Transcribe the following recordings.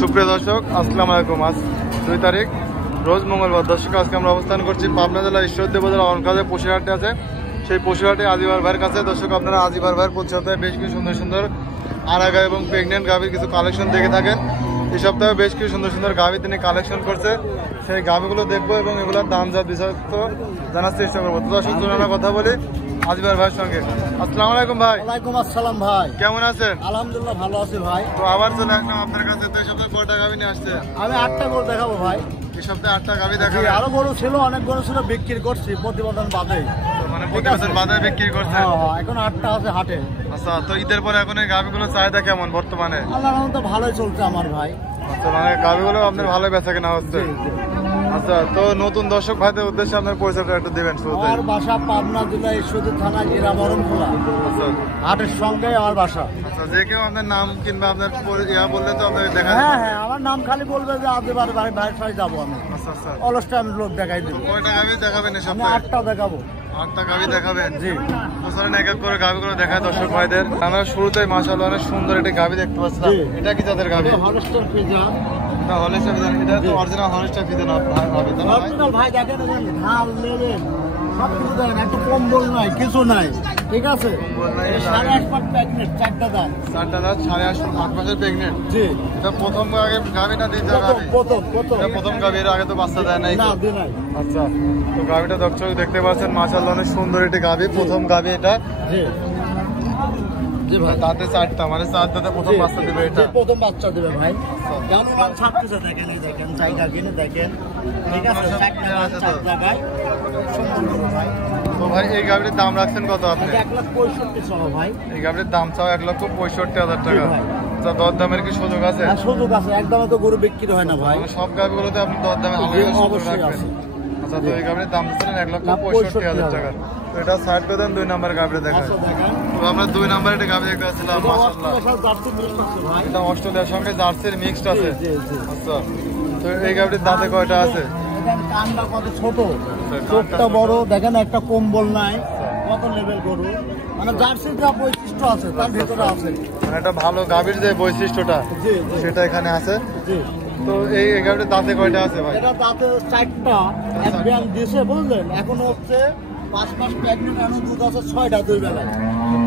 সুপ্রিয় দর্শক, আসসালামু আলাইকুম। আজ 2 তারিখ রোজ মঙ্গলবার। দর্শক, আজকে আমরা অবস্থান করছি পাবনা জেলার ঈশ্বরদী বাজার অনকাজে পশুহাটে আছে। সেই পশুহাটে আজিবার ভাইয়ের কাছে। দর্শক, আপনারা আজিবার ভাইয়ের প্রতি সপ্তাহে বেশ কিছু সুন্দর সুন্দর আড়াগা এবং প্রেগনেন্ট গাভীর কিছু কালেকশন দেখে থাকেন। এই সপ্তাহে বেশ কিছু সুন্দর সুন্দর গাভী তিনি কালেকশন করছে। সেই গাভীগুলো দেখবো এবং এগুলোর দাম যা বিস্তারিত জানার চেষ্টা করবো। তো দর্শক, আমরা কথা বলি আজিবার ভাইয়ের সঙ্গে। আসসালামু আলাইকুম ভাই। ওয়ালাইকুম আসসালাম ভাই, কেমন আছেন? আলহামদুলিল্লাহ ভালো আছি ভাই। তো আবার চলে আসলাম আপনার কাছে। তো এই সপ্তাহে কয়টা গাভী নিয়ে আসছে? আমি 8টা গরু দেখাবো ভাই। এই সপ্তাহে 8টা গাভী দেখাবে? আরো গরু ছিল, অনেক গরু ছিল, বিক্রি করছি প্রতিবেদন বাদে। মানে প্রতিবেদন বাদে বিক্রি করছে? এখন 8টা আছে হাটে। আচ্ছা, তো ঈদের পরে এখন এই গাভীগুলো চাহিদা কেমন বর্তমানে? আল্লাহর রহমতে ভালোই চলছে আমার ভাই। আচ্ছা, মানে গাভীগুলো আপনার ভালো বেচা কেনা হচ্ছে? আচ্ছা, তো নতুন দর্শক ভাইদের উদ্দেশ্যে আপনার পরিচয়টা একটু দিবেন শুরুতে। আমার বাসা পাবনা জেলা ঈশ্বরদী থানা গিরামরণখোলা। আচ্ছা, হাটের সঙ্গে আমার বাসা। আচ্ছা, যে কেউ আপনার নাম কিংবা আপনার বললে তো আপনাকে দেখা হ্যাঁ হ্যাঁ, আমার নাম খালি বলবে যে আজিবার ভাই ভাইয়ের সাথে যাবো আমি। আচ্ছা আচ্ছা, অলসটা আমি লোক দেখাই দেবো। কয়টা গাভী দেখাবেন এই আমি সপ্তাহে? 8টা দেখাবো। 8টা গাভী দেখাবেন? জি। বছরের এক এক করে গাভীগুলো দেখায় দর্শক ভাইদের। আমরা শুরুতেই মাশাআল্লাহ অনেক সুন্দর একটা গাভী দেখতে পাচ্ছিলাম। এটা কি জাতের গাভী? Holstein freezer. এটা হলস্টার ফ্রিজিয়ান। এটা তো অরিজিনাল হলস্টার ফ্রিজিয়ান হবে, তাই না ভাই? অরিজিনাল ভাই, দেখেন ঢাল নেবেন সব কিছু দেখেন, একটা কম্বল নাই, কিছু নাই, ঠিক আছে? 8.5 মাস প্রেগনেন্ট, 4টা দাঁত। 4টা দাঁত, 8.5 মাসের প্রেগনেন্ট। জি। এটা প্রথম আগে গাভী না দ্বিতীয় গাভী? এটা প্রথম গাভী, এর আগে তো বাচ্চা দেয় নাই? না, দেয় নাই। আচ্ছা, তো গাভীটা দর্শক দেখতে পাচ্ছেন মাশাআল্লাহ অনেক সুন্দর একটি গাভী, প্রথম গাভী এটা। জি জি ভাই, দাঁতে 4টা, মানে 4 দাঁতে প্রথম বাচ্চা দেবে এটা? প্রথম বাচ্চা দেবে ভাই। কেমন নাম ছাড়তেছে দেখেন, এই দেখেন জায়গা কিনে দেখেন, ঠিক আছে? 4 জায়গায় সুন্দর ভাই। তো ভাই, এই গাভীর দাম রাখছেন কত আপনি? 1,65,000 সহ ভাই। এই গাভীর দাম চাও 1,65,000 টাকা। ভাই। আচ্ছা, দরদামের কি সুযোগ আছে? হ্যাঁ, সুযোগ আছে, একদমে তো গরু বিক্রি হয় না ভাই। মানে সব গাভীগুলোতে আপনি দরদামে অবশ্যই আছে। আচ্ছা, তো এই গাভীর দাম দিচ্ছেন 1,65,000 টাকা। তো এটা সাইড করে দেন, 2 নম্বর গাভীটা দেখায়। তো আমরা 2 নম্বরে একটা গাভী দেখতে পাচ্ছিলাম মাশাআল্লাহ। এটা অস্ট্রেলিয়ার সঙ্গে জার্সির মিক্সড আছে? আচ্ছা, তো এই গাভীর দাঁতে কয়টা আছে? কানটা কত ছোট, চোখটা বড়, দেখেন একটা কম্বল নাই, কত লেভেল গরু, মানে জার্সির যা বৈশিষ্ট্য আছে তার ভিতরে আছে। মানে একটা ভালো গাভীর যে বৈশিষ্ট্যটা সেটা এখানে আছে। তো এই গাভীর দাঁতে কয়টা আছে ভাই? এটা দাঁতে 4টা, এক ব্যাং দিয়েছে বুঝলেন। এখন হচ্ছে 5 মাস প্রেগনেন্ট, এখন দুধ আছে 6টা 2 বেলায়।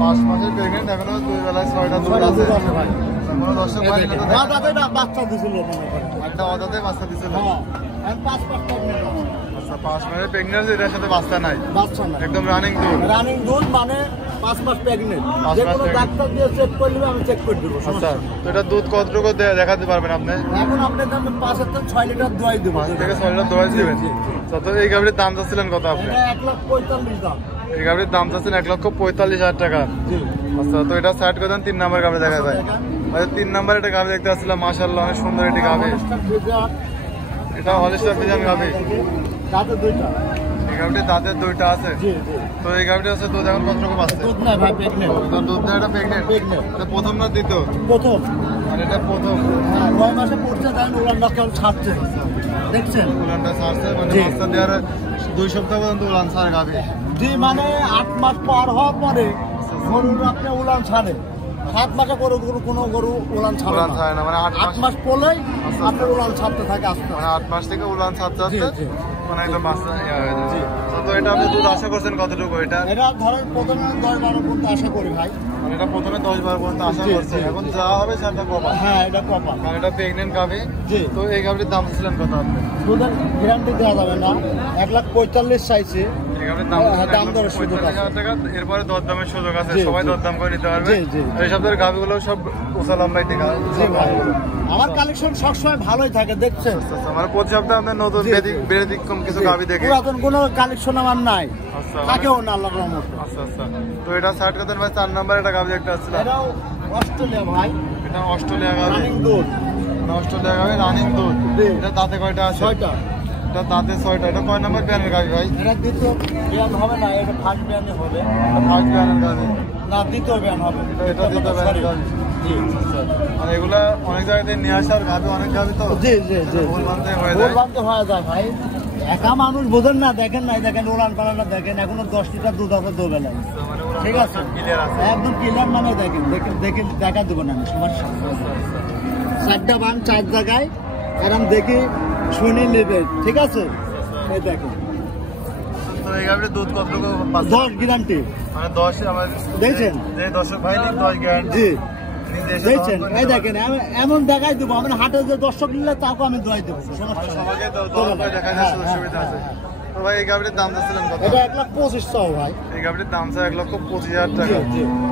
5 মাসের প্রেগনেন্ট, এখনো 2 বেলায় 6টা দুধ আছে ভাই। কোনো দর্শক ভাই এটা তো দাঁতে বাচ্চা দিছিল মনে করেন, একটা অদাতে বাচ্চা দিছিল। হ্যাঁ, এখন 5 মাস প্রেগনেন্ট আছে। আচ্ছা, 5 মাসের প্রেগনেন্সি, এটার সাথে বাচ্চা নাই? বাচ্চা নাই, একদম রানিং দুধ। রানিং দুধ, মানে 5 মাস প্রেগনেন্ট। 5 যে মাস কোনো pregnant। ডাক্তার দিয়ে চেক করে নেবে, আমি চেক করে দেবো। আচ্ছা, তো এটা দুধ কতটুকু দেখাতে পারবেন আপনি? এখন আপনাকে আমি 5 থেকে 6 লিটার দোয়াই দেবো। 5 থেকে 6 লিটার দোয়াই দিবেন? আচ্ছা, তো এই গাভীর দাম চাচ্ছিলেন কত আপনি? এটা 1,45,000 দাম। এই গাভীর দাম চাচ্ছেন 1,45,000 টাকা। আচ্ছা, তো এটা সাইড করে দেন, 3 নম্বর গাভী দেখা যায়। 3 নম্বর একটা গাভী দেখতে পাচ্ছিলাম মাশাআল্লাহ অনেক সুন্দর একটি গাভী। এটা হলস্টার ফ্রিজিয়ান গাভী। দাঁতে 2টা। এই গাভীটির দাঁতের 2টা আছে? তো এই গাভীটি আছে দুধ এখন কতটুকু পাচ্ছে? দুধ নাই ভাই, প্রেগনেন্ট। দুধ না, এটা প্রেগনেন্ট? এটা প্রথম না দ্বিতীয়? প্রথম। আর এটা প্রথম? হ্যাঁ, 9 মাসে পড়ছে, তাই উলানটা কেমন ছাড়ছে দেখছেন? উলানটা ছাড়ছে, মানে বাচ্চা দেওয়ার 2 সপ্তাহ পর্যন্ত উলান ছাড়ে গাভী? জি, মানে 8 মাস পার হওয়ার পরে গরুর আপনি উলান ছাড়ে। 7 মাসে কোনো গরু উলান ছাড়ে না, মানে 8 মাস পরেই আপনার উলান ছাড়তে থাকে আস্তে। মানে 8 মাস থেকে উলান ছাড়তে ছাড়তে মানে একটা বাচ্চা হয়ে যায়। তো এটা আপনি দুধ আশা করছেন কতটুকু? এটা ধরেন প্রথমে 10-12 পর্যন্ত আশা করি ভাই। মানে এটা প্রথমে 10-12 পর্যন্ত আশা করছে, এখন যা হবে সেটা কপা। হ্যাঁ, এটা কপা, কারণ এটা প্রেগনেন্ট গাভী। তো এই গাভীর দাম ছিলেন কত আপনি? দুধের গ্যারান্টি দেওয়া যাবে না, 1,45,000 চাইছে। এই গাভীর দাম 45,000 টাকা। এরপরে দরদামের সুযোগ আছে, সবাই দরদাম করে নিতে পারবে। এই সপ্তাহের গাভীগুলো সব উঁচা লম্বাই থেকে। আমার কালেকশন সবসময় ভালোই থাকে, দেখছেন? মানে প্রতি সপ্তাহে আপনার নতুন ব্যতিক্রম কিছু গাভী দেখে? পুরাতন কোনো কালেকশন আমার নাই, থাকেও না আল্লাহর রহমতে। আচ্ছা আচ্ছা, তো এটা সাইড করতেন ভাই। 4 নম্বরে একটা গাভী একটা আসছিল, এটাও অস্ট্রেলিয়া ভাই। এটা অস্ট্রেলিয়া গাভী, রানিং দুধ। অস্ট্রেলিয়া গাভী, রানিং দুধ। এটা দাঁতে কয়টা আছে? 6টা। এটা দাঁতে 6টা। এটা কয় নম্বর বিয়ানের গাভী ভাই? এটা দ্বিতীয় বিয়ান হবে না, এটা ফার্স্ট বিয়ানে হবে। ফার্স্ট বিয়ানের গাভী না, দ্বিতীয় বিয়ান হবে। এটা দ্বিতীয় বিয়ানের গাভী। জি, আর এগুলা অনেক জায়গাতে নিয়ে আসার গাভী, অনেক গাভী তো জি জি জি ভুলভ্রান্তি হয়ে যায় ভাই। একা মানুষ বোঝেন না, দেখেন নাই, দেখেন উলান পালানটা দেখেন, এখনো 10 লিটার দুধ আছে 2 বেলায়, ঠিক আছে? একদম ক্লিয়ার, মানে দেখেন দেখেন দেখা দেবো না আমি সমস্যা। 4টা বান 4 জায়গায় এরকম দেখি শুনে নেবে, ঠিক আছে? এই দেখো তো এই গাভীর দুধ কতটুকু পাচ্ছে? 10 গ্যারান্টি, মানে 10 আমার দেখছেন যে দর্শক ভাই 10 গ্যারান্টি। জি দেখছেন, এই দেখেন এমন দেখাই দেবো, আমি হাটে যে দর্শক নিলে তাকে আমি দোয়াই দেবো, সমস্যা নেই। সবাইকে দেখা যায়, সুবিধা আছে। তো ভাই এই গাভীর দাম দিচ্ছিলেন কত? এটা 1,25,000 ভাই। এই গাভীর দাম চাই 1,25,000 টাকা।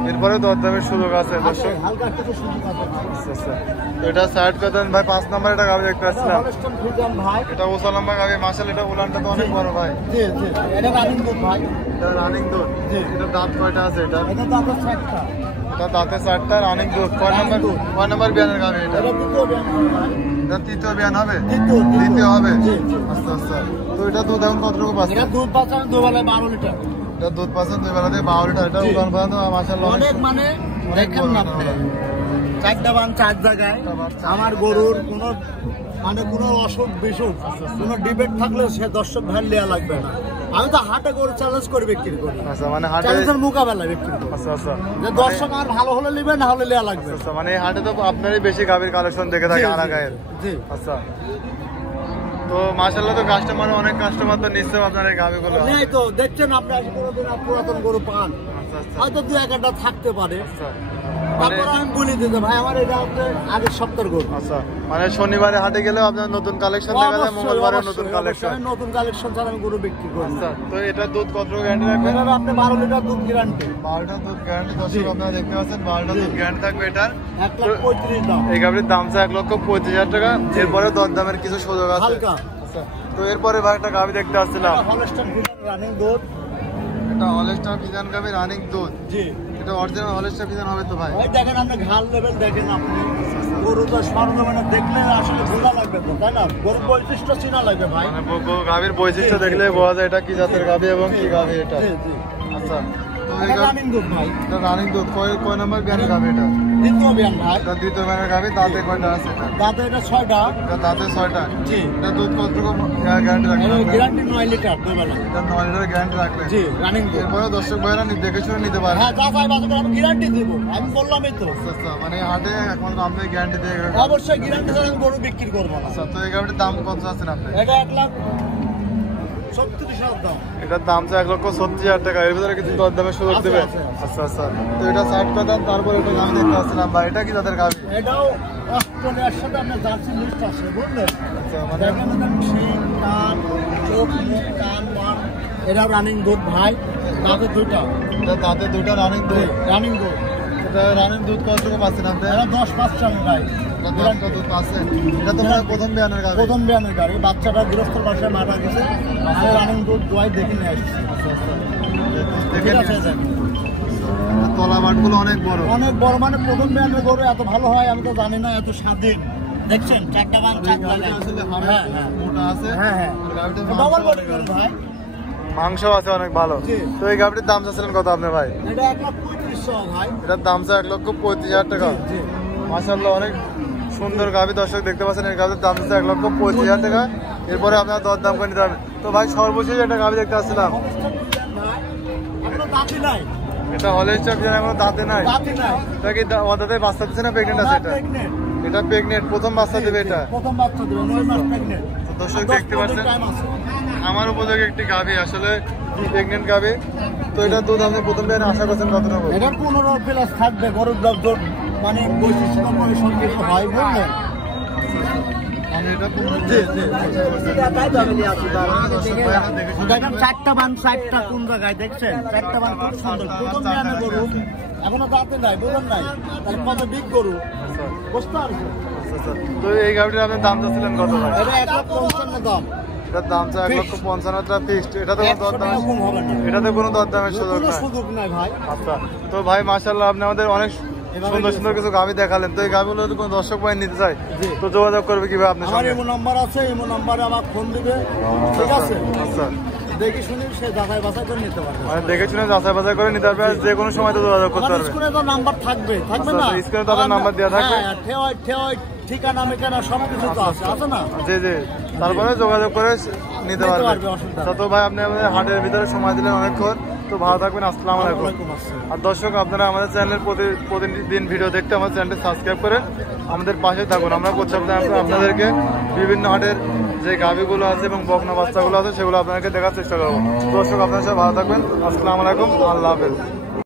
এরপরে দরদামের সুযোগ আছে দর্শক। হালকা কিছু সুযোগ আছে ভাই। আচ্ছা, তো এটা সাইড করতেন ভাই। 5 নম্বর এটা গাভী দেখতে পাচ্ছিলাম, হলস্টাইন ফ্রিজিয়ান ভাই। এটা 29 নম্বর গাভী। মাশাআল্লাহ, এটা উলানটা তো অনেক বড় ভাই। জি এটা রানিং দুধ ভাই। এটা রানিং দুধ। এটা দাঁত কয়টা আছে? এটা দাঁতের 4টা। এটা দাঁতে 4টা, রানিং দুধ। কয় নম্বর বিয়ানের গাভী এটা? এটা দ্বিতীয় বিয়ান ভাই। এটা তৃতীয় বিয়ান হবে? দ্বিতীয় হবে। জি। আচ্ছা, তো এটা দুধ এখন কতটুকু পাচ্ছে? এটা দুধ পাচ্ছে দুবেলায় 12 লিটার। এটা দুধ পাচ্ছেন 2 বেলাতে 12 লিটার। এটা উলান পর্যন্ত মাশাআল্লাহ অনেক, মানে দেখেন না আপনি, 4টা বান 4 জায়গায়। আমার গরুর কোনো অসুখ বিসুখ কোনো ডিবেট থাকলে সে দর্শক ভাই লেয়া লাগবে না। আমি তো হাটে গরু চ্যালেঞ্জ করে বিক্রি করি। আচ্ছা, মানে হাটে চ্যালেঞ্জের মোকাবেলা বিক্রি করি। আচ্ছা, যে দর্শক আর ভালো হলে নেবে, না হলে লেয়া লাগবে। আচ্ছা, মানে হাটে তো আপনারই বেশি গাভীর কালেকশন দেখে থাকে আরা গায়ের। জি আচ্ছা, তো মাশাআল্লাহ, তো অনেক কাস্টমার তো নিশ্চয় আপনার এই গাভীগুলো নেই তো দেখছেন আপনি, আজ কোনোদিন পুরাতন গরু পান, হয়তো 2-1টা থাকতে পারে। তারপর আমি বলি দিতে ভাই আমার এটা হচ্ছে আগের সপ্তাহের গরু। আচ্ছা, মানে শনিবারে হাটে গেলেও আপনার নতুন কালেকশন দেখা যায়, মঙ্গলবারে নতুন কালেকশন। নতুন কালেকশন ছাড়া আমি গরু বিক্রি করি। আচ্ছা, তো এটা দুধ কত গ্যারান্টি রাখবেন? এটা আপনি 12 লিটার দুধ গ্যারান্টি। 12টা দুধ গ্যারান্টি দর্শক আপনারা দেখতে পাচ্ছেন, 12টা দুধ গ্যারান্টি থাকবে এটার। 1,35,000 দাম। এই গাভীর দাম চাই 1,35,000 টাকা। এরপরে দরদামের কিছু সুযোগ আছে হালকা। আচ্ছা, তো এরপরে ভাই একটা গাভী দেখতে আসছিলাম, হলস্টাইন ফ্রিজিয়ান রানিং দুধ। এটা হলস্টাইন ফ্রিজিয়ান গাভী রানিং দুধ। জি এটা অরিজিনাল হলস্টাইন ফ্রিজিয়ান হবে তো ভাই? ওই দেখেন আপনি ঘাল লেভেল দেখেন, আপনি গরু তো সরজমিনে দেখলে আসলে বোঝা লাগবে তো, তাই না? গরুর বৈশিষ্ট্য চিনা লাগবে ভাই। মানে গাভীর বৈশিষ্ট্য দেখলে বোঝা যায় এটা কি জাতের গাভী এবং কি গাভী এটা। জি জি। আচ্ছা, তো এই এটা রানিং দুধ ভাই। এটা রানিং দুধ। কয় নম্বর বিয়ানের গাভী এটা? দ্বিতীয় বিয়ান ভাই। এটা দ্বিতীয় বিয়ানের গাভী। দাঁতে কয়টা আছে এটা? দাঁতে এটা 6টা। এটা দাঁতে 6টা। জি। এটা দুধ কতটুকু গ্যারান্টি রাখবেন? গ্যারান্টি 9 লিটার দুবেলা। এটা 9 লিটার গ্যারান্টি রাখবেন? জি রানিং দুধ। এরপরে দর্শক ভাইরা দেখে শুনে নিতে পারবে। হ্যাঁ, যা চাই বাজারে আমি গ্যারান্টি দেব, আমি বললামই তো। আচ্ছা, মানে হাটে একমাত্র আপনি গ্যারান্টি দিয়ে গেলেন। অবশ্যই গ্যারান্টি ছাড়া আমি গরু বিক্রি করবো না। আচ্ছা, তো এই গাভীর দাম কত আছেন আপনি? এটা 1,36,000 দাম। এটার দাম চাই 1,36,000 টাকা। এর ভিতরে কিছু দরদামের সুযোগ আছে, দেবে? আছে। আচ্ছা, তো এটা 60 পাতান। তারপর এটা আমি দেখতে আসছিলাম ভাই, এটা কি তাদের গাভী? এটাও অস্ট্রেলিয়ার সাথে আপনার জার্সি লিস্ট আছে, বুঝলেন? আচ্ছা, মানে দেখেন এদের শিং, কান, চোখ, মুখ, কান, মান। এটা রানিং দুধ ভাই। দাঁতে 2টা। এটা দাঁতে 2টা রানিং দুধ। রানিং দুধ। এটা রানিং দুধ কতটুকু পাচ্ছেন আপনি? এটা 10 পাঁচটা ভাই। এটা 10টা দুধ পাচ্ছেন। এটা তো মানে প্রথম বিয়ানের গাভী। প্রথম বিয়ানের গাড়ি, বাচ্চাটা গৃহস্থর বাসায় মারা গেছে, আমি রানিং দুধ দোয়াই দেখে নিয়ে আসছি। দেখে ঠিক আছে, দেখেন। তলা বাটগুলো অনেক বড়। অনেক বড়, মানে প্রথম বিয়ানের গরু এত ভালো হয় আমি তো জানি না, এত স্বাধীন। দেখছেন 4টা বান 4 জায়গায়। আসলে হ্যাঁ, হাড় মোটা আছে। হ্যাঁ হ্যাঁ। গাভীটা ডবল বডি গরু ভাই। মাংস আছে অনেক ভালো। জি। তো এই গাভীটির দাম চাচ্ছিলেন কত আপনি ভাই? এটা 1,35,000 ভাই। এটার দাম চাই 1,35,000 টাকা। জি। মাশাআল্লাহ, অনেক সুন্দর গাভী দর্শক দেখতে পাচ্ছেন। এই গাভীর দাম চাই 1,35,000 টাকা। এরপরে আপনারা দরদাম করে নিতে পারবেন। তো ভাই সর্বশেষ একটা গাভী দেখতে আসছিলাম, এখনো দাঁতি নাই। এটা হলস্টাইন ফ্রিজিয়ান, এখনো দাঁতে নাই। দাঁতি নাই। এটা কি দাঁতে বাচ্চা দিচ্ছে না প্রেগনেন্ট আছে? এটা প্রেগনেন্ট। এটা প্রেগনেন্ট, প্রথম বাচ্চা দেবে এটা। প্রথম বাচ্চা দেবে, 9 মাস প্রেগনেন্ট। তো দর্শক দেখতে পাচ্ছেন আমার উপযোগী একটি গাভী, আসলে প্রেগনেন্ট গাভী। তো এটা দুধ আপনি প্রথম বিয়ানে আশা করছেন কত নেবো? এটার 15 প্লাস থাকবে, গরুর মানে বৈশিষ্ট্য করে সঙ্গীত হয়, বুঝলেন? মানে এটা 15 জি জি। দেখেন 4টা বান 4টা কোন জায়গায় দেখছেন? 4টা বান খুব সুন্দর। প্রথম বিয়ানের গরু, এখনো দাঁতে নাই, বুঝলেন নাই? তাহলে কত বিগ গরু, বুঝতে পারছেন? আচ্ছা, তো এই গাভীটির আপনি দাম চাচ্ছিলেন কত ভাই? এটা 1,55,000 দাম। এটার দাম চাই 1,55,000 টাকা ফিক্সড। এটাতে কোনো 100 টাকা কম হবে না। এটাতে কোনো দরদামের সুযোগ কোনো নাই। সুযোগ নাই ভাই। আচ্ছা, তো ভাই মাশাআল্লাহ, আপনি আমাদের অনেক সুন্দর সুন্দর কিছু গাভী দেখালেন। তো এই গাভীগুলো যদি কোনো দর্শক ভাই নিতে চায়, জি। তো যোগাযোগ করবে কিভাবে আপনার আমার সঙ্গে? ইমো নাম্বার আছে, ইমো নাম্বারে আমার ফোন দিবে, ঠিক আছে? আচ্ছা, দেখি শুনি সে যাচাই বাছাই করে নিতে পারবে। মানে দেখে শুনে যাচাই বাছাই করে নিতে পারবে, আর যে কোনো সময় তো যোগাযোগ করতে আমার পারবে। স্ক্রিনে তো নাম্বার থাকবে, থাকবে না? আচ্ছা, স্ক্রিনে তো আপনার নাম্বার দেওয়া থাকবে। হ্যাঁ, ঠেওয়াই ঠিকানা মিকানা সব কিছু তো আছে, আছে না? জি জি, তারপরে যোগাযোগ করে নিতে নিতে পারবে। পারবে, অসুবিধা নেই। তো ভাই আপনি আমাদের হাটের ভিতরে সময় দিলেন অনেকক্ষণ। তো ভালো থাকবেন, আসসালামু আলাইকুম। আর দর্শক আপনারা আমাদের চ্যানেলের প্রতিদিন ভিডিও দেখতে আমাদের চ্যানেলটি সাবস্ক্রাইব করে আমাদের পাশে থাকুন। আমরা প্রতি সপ্তাহে আপনাদেরকে বিভিন্ন হাটের যে গাভীগুলো আছে এবং বকনা বাচ্চাগুলো আছে সেগুলো আপনাদেরকে দেখার চেষ্টা করবো। দর্শক আপনারা সবাই ভালো থাকবেন, আসসালামু আলাইকুম, আল্লাহ হাফেজ।